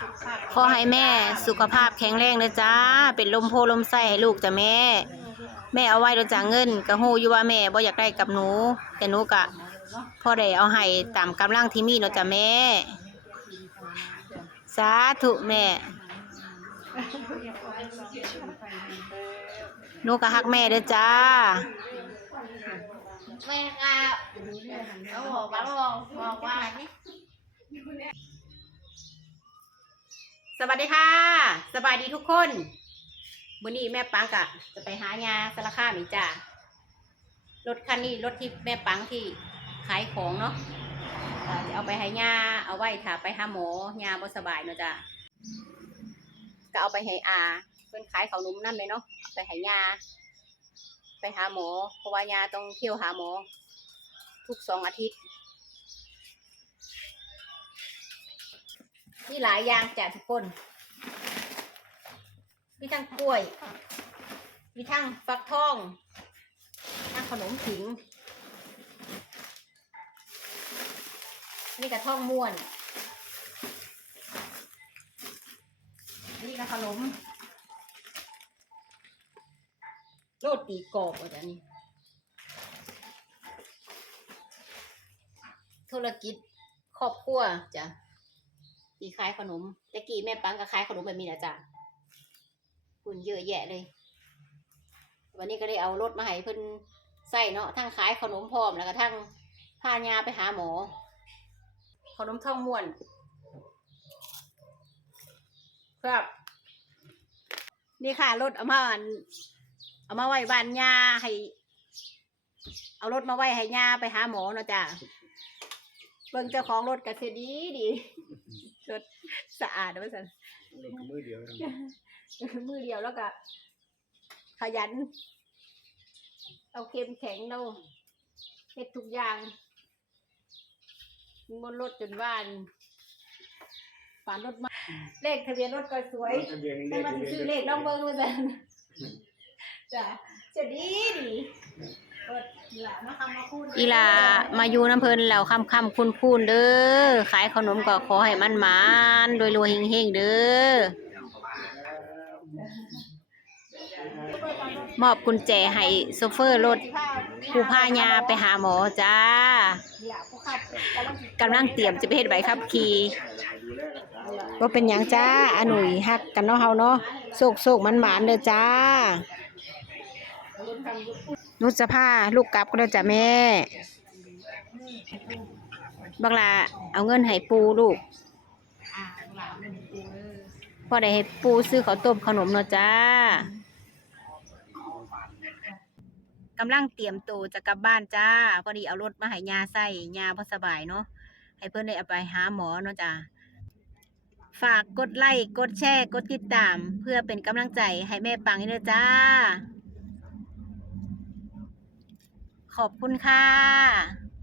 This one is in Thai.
ขภาพขอให้แม่สุขภาพแข็งแรงเลยจ้า เป็นลมโพลมไส้ให้ลูกจ้ะแม่ แม่เอาไว้เราจะเงินก็ฮู้อยู่ว่าแม่บ่อยากได้กับหนู แต่หนูก็พอได้เอาให้ตามกำลังที่มีเนาะจ้ะแม่ สาธุแม่หนูก็ฮักแม่เด้อจ้าแม่ก็เขาบอกว่าบอกว่า วัสดีค่ะ สบายดีทุกคนมื้อนี้แม่ปังกะจะไปหายาสารค้ามอีจ้ารถคันนี้รถที่แม่ปังที่ขายของเนาะเอ่อจะเอาไปให้ยาเอาไว้ถ้าไปหาหมอยาบ่สบายเนาะจ้ะก็เอาไปให้อาเพิ่นขายของนุ่มนั่นเลยเนาะไปให้ยาไปหาหมอเพราะว่ายาต้องเที่ยวหาหมอ ทุกสองอาทิตย์ มีหลายอย่างจ้ะทุกคน มีทั้งกล้วย มีทั้งฟักทองทั้งขนมผิง นี่กระท่องม่วน นี่กระขนมโรตีกรอบอะจ้ะนี่ธุรกิจครอบครัวจ้ะ ตีขายขนมตะกี้แม่ปังก็ขายขนมแบบนี้นะจ๊ะคุณเยอะแยะเลย วันนี้ก็ได้เอารถมาให้เพิ่นใส่เนาะทั้งขายขนมพร้อมแล้วก็ทั้งพายาไปหาหมอ ขนมท่องม่วนครับ นี่ค่ะรถเอามาเอามาไว้บ้านยาให้ เอารถมาไว้ให้ยาไปหาหมอเนาะจ้ะเบิ่งเจ้าของรถก็เสียดีดี รถสะอาดว่าสันลงมือเดียวนะมือเดียวแล้วก็ขยัน เอาเค็มแข็งเราเฮ็ดทุกอย่างบนรถจนบ้านฝานรถมา เลขทะเบียนรถก็สวยทะเบียนแต่มาถึงชื่อเลขน้องเบิ้งว่าสันจ้ะจะดีดี อีหลามาอยู่น้ำเพลินแล้วคำคำคุณพูนเด้อขายขนมก็ขอให้มันหมานโดยรวยเฮงๆเด้อมอบกุญแจให้โซเฟอร์รถผู้พายาไปหาหมอจ้ากำลังเตรียมจะไปเฮ็ดใบขับขี่ก็เป็นหยังจ้าอนุ่ยฮักกันเนาะเฮาเนาะโศกโศกมันหมานเด้อจ้า นุชผ้าลูกกลับก็ได้จ้ะแม่ บักลาเอาเงินให้ปูลูก พอได้ให้ปูซื้อข้าวต้มขนมเนาะจ้ากำลังเตรียมตัวจะกลับบ้านจ้า พอดีเอารถมาให้ยาใส่ยาพอสบายเนาะให้เพื่อนได้เอาไปหาหมอเนาะจ้าฝากกดไลค์กดแชร์กดติดตาม เพื่อเป็นกำลังใจให้แม่ปังเด้อจ้า ขอบคุณค่ะ